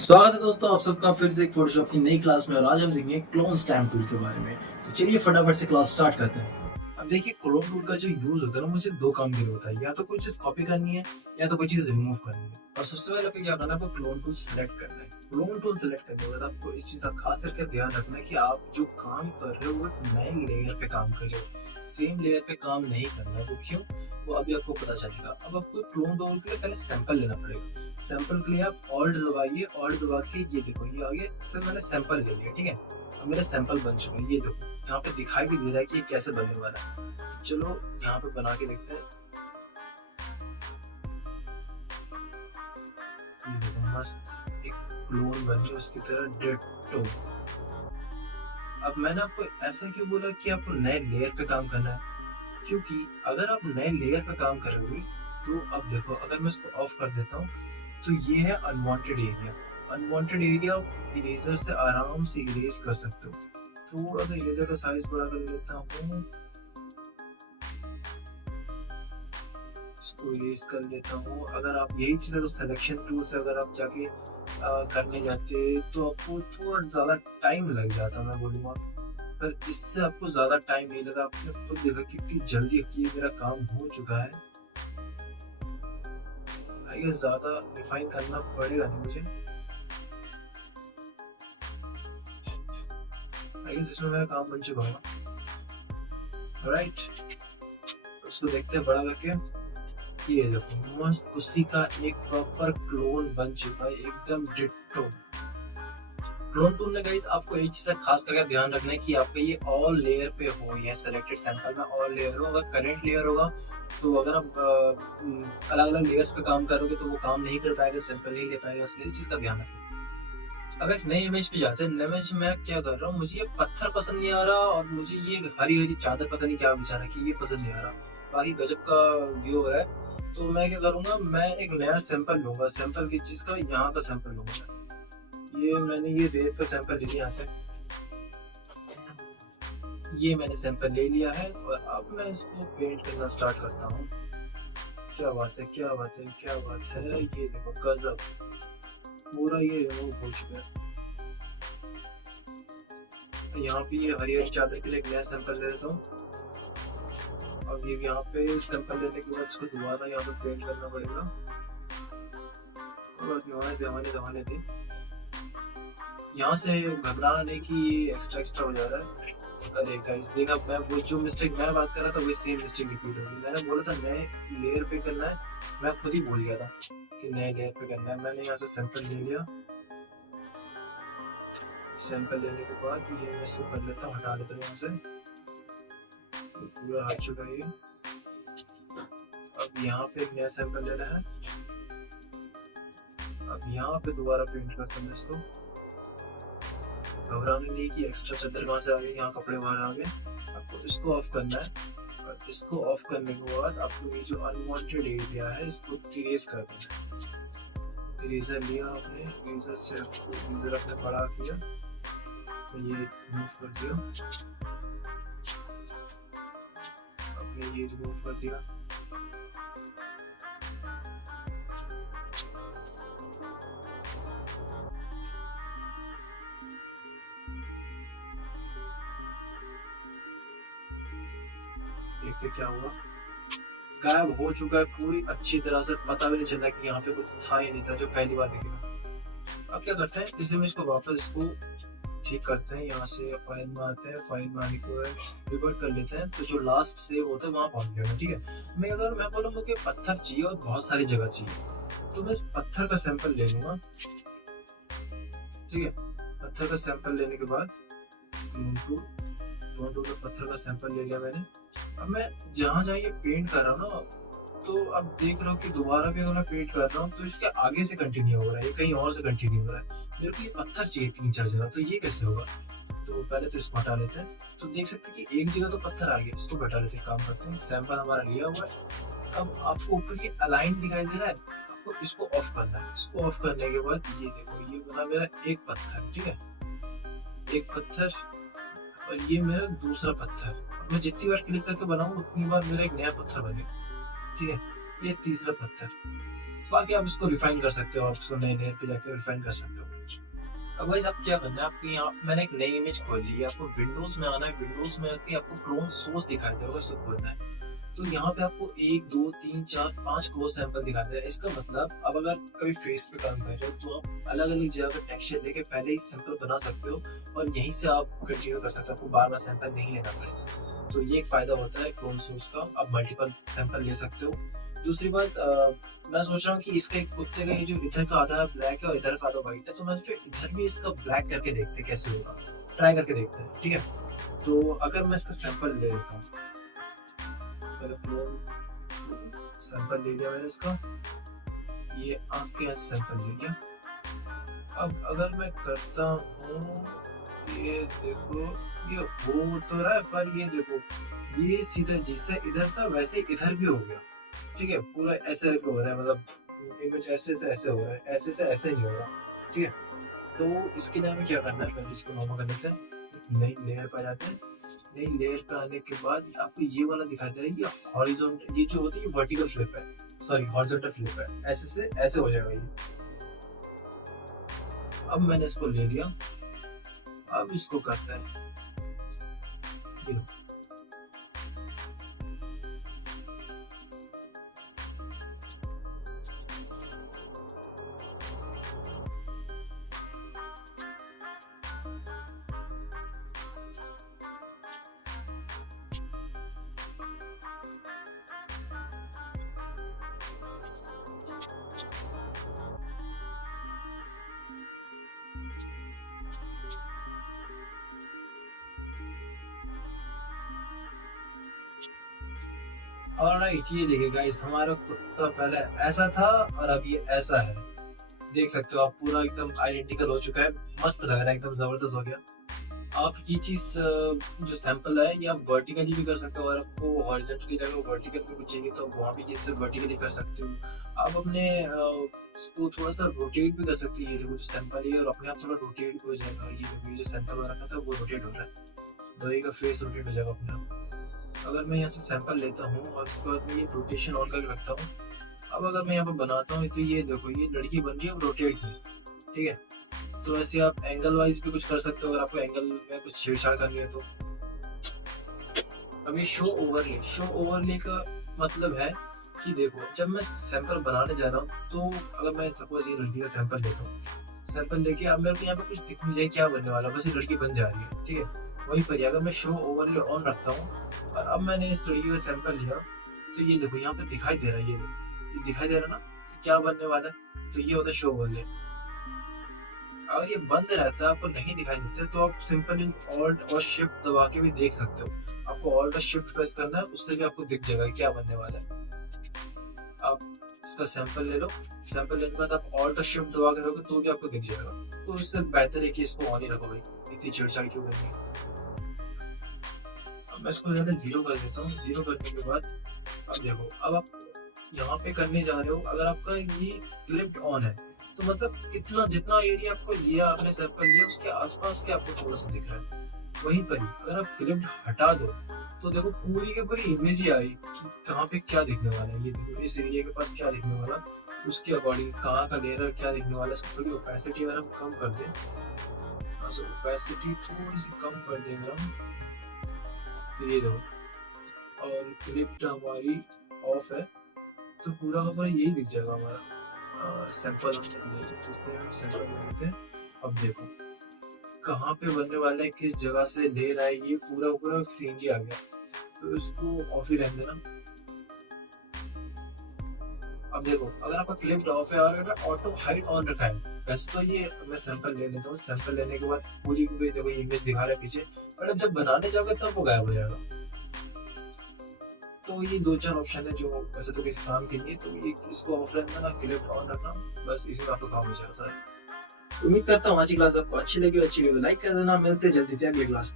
स्वागत है दोस्तों आप सबका फिर से एक फोटोशॉप की नई क्लास में। और आज हम देखेंगे क्लोन स्टैम्प टूल के बारे में। तो चलिए फटाफट से क्लास स्टार्ट करते हैं। अब देखिए क्लोन टूल का जो यूज होता है ना, मुझे दो काम के लिए होता है, या तो कोई चीज कॉपी करनी है या तो कोई चीज रिमूव करनी है। और सबसे पहले आपको क्या करना है, आपको क्लोन टूल सिलेक्ट करना है। क्लोन टूल सिलेक्ट करने के बाद आपको इस चीज का खास करके ध्यान रखना है कि आप जो काम कर रहे हो वो एक नए लेयर पे काम कर रहे हो, सेम लेयर पे काम नहीं करना। वो क्यों, वो अभी आपको पता चलेगा। अब आपको क्लोन टूल के लिए पहले सैंपल लेना पड़ेगा। सैंपल के लिए आप ऑल्ट दबाइए, ऑल्ट दबा के ये देखो ये आ गया। इससे मैंने सैंपल ले लिया, ठीक है। अब मेरा सैंपल बन चुका है, ये देखो यहाँ पे दिखाई भी दे रहा है कि ये कैसे बनने वाला है। चलो यहाँ पे बना के देखते हैं। ये देखो मस्त एक क्लोन बन गया उसकी तरह, डिट्टो। अब मैंने आपको ऐसा क्यों बोला कि आपको नए लेयर पे काम करना है, क्योंकि अगर आप नए लेयर पे काम करोगे तो अब देखो, अगर मैं इसको ऑफ कर देता हूँ तो ये है अनवांटेड एरिया। अनवांटेड एरिया आप इरेजर से आराम से इरेज कर सकते हो। थोड़ा सा इरेजर का साइज बड़ा कर लेता हूँ, इसको इरेज कर लेता हूँ। अगर आप यही चीज अगर सिलेक्शन टूल से अगर आप जाके करने जाते तो आपको थोड़ा ज्यादा टाइम लग जाता, मैं बोलूँगा। पर इससे आपको ज्यादा टाइम नहीं लगा। आपने खुद देखा कितनी जल्दी ये मेरा काम हो चुका है। ये ज्यादा रिफाइन करना पड़ेगा नहीं मुझे। इसमें मेरा काम बन चुका होगा, राइट। उसको देखते हैं बड़ा करके। ये देखो मस्त उसी का एक प्रॉपर क्लोन बन चुका है, एकदम डिट्टो। क्लोन टूल में गाइस आपको एक चीज खास करके ध्यान रखना है कि आपका ये ऑल लेयर पे हो, या सिलेक्टेड सैंपल में ऑल लेयर हो। अगर करंट लेयर होगा तो अगर आप अलग अलग लेयर्स पे काम करोगे तो वो काम नहीं कर पाएगा, सैंपल नहीं ले पाएगा। इसलिए इस चीज का ध्यान रखना। अब एक नई इमेज पे जाते हैं। नई इमेज में क्या कर रहा हूँ, मुझे ये पत्थर पसंद नहीं आ रहा, और मुझे ये हरी हरी चादर पता नहीं क्या बेचारा कि ये पसंद नहीं आ रहा। बाकी गजब का व्यू है। तो मैं क्या करूंगा, मैं एक नया सैंपल लूंगा। सैंपल की चीज का यहाँ का सैंपल लूंगा। ये मैंने ये रेत का सैंपल ले लिया यहाँ से, ये मैंने सैंपल ले लिया है। और अब मैं इसको पेंट करना स्टार्ट करता हूँ। क्या बात है, क्या बात है, क्या बात है। ये देखो गजब, पूरा ये रिमूव हो चुका है। यहाँ पे ये हरी हरी चादर के लिए एक नया सैंपल ले लेता हूँ। अब ये यहाँ पे सैंपल लेने के बाद इसको दोबारा यहाँ पे पेंट करना पड़ेगा। दबाने दे। यहाँ से घबराना नहीं कि ये एक्स्ट्रा हो जा रहा है। अरे गाइस देखा, मैं वो जो मिस्टेक मैं बात कर रहा था वही सेम मिस्टेक रिपीट हो गई। मैंने बोला था नए लेयर पे करना है, मैं खुद ही भूल गया था कि नए लेयर पे करना है। मैंने यहाँ से सैंपल ले लिया। सैंपल लेने के बाद ये मैं इसको कर लेता हूँ, हटा लेता हूँ यहाँ से। पूरा हट चुका है ये। अब यहाँ पे एक नया सैंपल लेना है। अब यहाँ पे दोबारा पेंट करता हूँ इसको। घबराने नहीं कि एक्स्ट्रा चादर कहाँ से आ गई, यहाँ कपड़े बाहर आ गए। आपको इसको ऑफ करना है, और इसको ऑफ करने के बाद आपको ये जो अनवांटेड एरिया है इसको इरेज कर देना है। इरेजर लिया आपने, इरेजर से इरेजर आपने बड़ा किया, ये रिमूव कर दिया, आपने ये रिमूव कर दिया। देखते क्या हुआ, गायब हो चुका है पूरी अच्छी तरह से। पता भी नहीं चला कि यहाँ पे कुछ था या नहीं था, जो पहली बार दिखेगा। अब क्या करते हैं, इस इमेज को वापस इसको ठीक करते हैं। यहाँ से फाइल में आते हैं, फाइल में आने को रिवर्ट कर लेते हैं। तो जो लास्ट सेव होता है वहां पहुंच गया, ठीक है। अगर मैं बोलूँगा कि पत्थर चाहिए और बहुत सारी जगह चाहिए, तो मैं इस पत्थर का सैंपल ले लूंगा, ठीक है। पत्थर का सैंपल लेने के बाद पत्थर का सैंपल ले लिया मैंने। अब मैं जहाँ जहाँ ये पेंट कर रहा हूँ ना, तो अब देख रहा हूँ कि दोबारा भी अगर मैं पेंट कर रहा हूँ तो इसके आगे से कंटिन्यू हो रहा है, ये कहीं और से कंटिन्यू हो रहा है। मेरे को ये पत्थर चाहिए 3-4 जगह, तो ये कैसे होगा। तो पहले तो इसको हटा लेते हैं। तो देख सकते हैं कि एक जगह तो पत्थर आ गया, इसको हटा लेते हैं। काम करते हैं, सैंपल हमारा लिया हुआ है। अब आपको ऊपर ये अलाइन दिखाई दे रहा है, आपको इसको ऑफ करना है। इसको ऑफ करने के बाद ये देखो, ये बना मेरा एक पत्थर, ठीक है। एक पत्थर, और ये मेरा दूसरा पत्थर। मैं जितनी बार क्लिक करके बनाऊं उतनी बार मेरा एक नया पत्थर बनेगा, ठीक है। ये तीसरा पत्थर, बाकी आप इसको रिफाइन कर सकते हो, आप इसको नए लेयर पे जाके रिफाइन कर सकते हो। अब गाइस आप क्या करना है, आपको यहाँ मैंने एक नई इमेज खोल ली है, आपको विंडोज में आना है, विंडोज में आके आपको क्लोन सोर्स दिखाई देगा, इसको खोलना है। तो यहाँ पे आपको 1 2 3 4 5 क्लोज सैंपल दिखाते हैं। इसका मतलब अब अगर कभी फेस पे काम कर रहे हो तो आप अलग अलग जगह का टेक्सचर लेके पहले ही सैंपल बना सकते हो और यहीं से आप कंटिन्यू कर सकते हो, आपको बार बार सैंपल नहीं लेना पड़ेगा। तो ये एक फायदा होता है क्लोन सोर्स का, आप मल्टीपल सैंपल ले सकते हो। दूसरी बात मैं सोच रहा हूँ कि इसका एक कुत्ते का ये जो इधर का आधा ब्लैक है और इधर का आधा व्हाइट है, तो मैं सोचा इधर भी इसका ब्लैक करके देखते हैं कैसे होगा, ट्राई करके देखते हैं, ठीक है। तो अगर मैं इसका सैंपल ले लेता हूँ, पहले क्लोन सैंपल ले लिया मैंने इसका, ये आँख के यहाँ से सैंपल ले लिया। अब अगर मैं करता हूँ, ये देखो ये हो तो रहा है, पर ये देखो ये सीधा जैसे इधर था वैसे इधर भी हो गया, ठीक है। पूरा ऐसे हो रहा है, मतलब इमेज ऐसे से ऐसे हो रहा है, ऐसे से ऐसे नहीं हो रहा, ठीक है। तो इसके लिए हमें क्या करना है, पहले इसको नॉर्मल कर लेते हैं, नई लेयर पर जाते हैं। नई लेयर पे आने के बाद आपको ये वाला दिखाई दे रहा है, ये हॉरिजॉन्टल, ये जो होती है वर्टिकल फ्लिप है, सॉरी हॉरिजॉन्टल फ्लिप है, ऐसे से ऐसे हो जाएगा ये। अब मैंने इसको ले लिया, अब इसको करते हैं, ये देखो ऑलराइट। ये देखिए गाइस, हमारा कुत्ता पहले ऐसा था और अब ये ऐसा है, देख सकते हो आप, पूरा एकदम आइडेंटिकल हो चुका है, मस्त लग रहा है, एकदम जबरदस्त हो गया। आप ये चीज जो सैंपल है ये आप वर्टिकली भी कर सकते हो, और आपको हॉरिजॉन्टल की जगह वर्टिकल में कुछ चाहिए तो वहाँ भी चीज वर्टिकली कर सकते हो। आप अपने इसको थोड़ा सा रोटेट भी कर सकते हो, ये देखो जो सैंपल है और अपने आप थोड़ा रोटेट भी हो जाएगा। ये देखो, ये जो सैंपल रखा था वो रोटेट हो रहा है, दवाई का फेस रोटेट हो जाएगा अपने आप। अगर मैं यहाँ से सैंपल लेता हूँ और उसके बाद मैं ये रोटेशन ऑन करके रखता हूँ, अब अगर मैं यहाँ पर बनाता हूँ तो ये देखो ये लड़की बन रही है रोटेट में, ठीक है। तो ऐसे आप एंगल वाइज भी कुछ कर सकते हो, अगर आपको एंगल में कुछ छेड़छाड़ करनी है तो। अब ये शो ओवरले का मतलब है कि देखो जब मैं सैंपल बनाने जा रहा हूँ, तो अगर मैं सपोज ये लड़की का सैंपल लेता हूँ, सैंपल लेके अब मेरे को यहाँ पे कुछ दिख नहीं रहा है क्या बनने वाला, बस ये लड़की बन जा रही है, ठीक है। वहीं पर अगर मैं शो ओवरले ऑन रखता हूँ और अब मैंने इस लड़की का सैंपल लिया, तो ये देखो यहाँ पे दिखाई दे रहा है, ये दिखाई दे रहा है ना क्या बनने वाला है, तो ये होता है शो ओवरले। अगर ये बंद रहता है, आपको नहीं दिखाई देता, तो आप सिंपली ऑल्ट और शिफ्ट दबा के भी देख सकते हो। आपको ऑल्ट और शिफ्ट प्रेस करना है, उससे भी आपको दिख जाएगा क्या बनने वाला है। आप इसका सैंपल ले लो, सैंपल लेने के बाद आप ऑल्ट और शिफ्ट दबा के रखोगे तो भी आपको दिख जाएगा। तो इससे बेहतर है कि इसको ऑन ही रखो भाई, इतनी छेड़छाड़ क्यों करनी है। अब मैं इसको ज़्यादा 0 कर देता हूँ। 0 करने के बाद अब देखो, अब आप यहाँ पे करने जा रहे हो, अगर आपका ये क्लिप्ड ऑन है तो मतलब कितना जितना एरिया आपको लिया, आपने सैंपल लिया, उसके आसपास के आपको थोड़ा सा दिख रहा है। वहीं पर ही अगर आप क्लिप्ड हटा दो तो देखो पूरी की पूरी इमेज ही आई कि कहाँ पे क्या दिखने वाला है। ये देखो इस एरिया के पास क्या दिखने वाला, उसके अकॉर्डिंग कहाँ का लेयर क्या दिखने वाला है। इसको थोड़ी ओपेसिटी अगर हम कम कर दें, ओपेसिटी थोड़ी सी कम कर देंगे हम, तो ये देखो, और क्लिप्ड हमारी ऑफ है तो पूरा का पूरा यही दिख जाएगा हमारा। सैंपल सैंपल ले लेते हैं। अब देखो कहाँ पे बनने वाला है, किस जगह से ले रहा है, ये पूरा पूरा सीनरी आ गया, तो इसको ऑफ ही रहने देना। अब देखो अगर आपका क्लिप्ड ऑफ है और अगर ऑटो हाइड ऑन रखा है, वैसे तो ये मैं सैंपल ले लेता हूँ। सैंपल लेने के बाद पूरी देखो ये इमेज दिखा रहा है पीछे, बट अब जब बनाने जाओगे तब वो गायब हो जाएगा। तो ये 2-4 ऑप्शन है जो वैसे तो किसी काम के लिए, तो ये इसको ऑफ रखना, क्लिप्ड ऑन रखना, बस इसी में आपको काम हो जाएगा सर। उम्मीद करता हूँ आज की क्लास आपको अच्छी लगी तो लाइक कर देना। मिलते हैं जल्दी से अगली क्लास।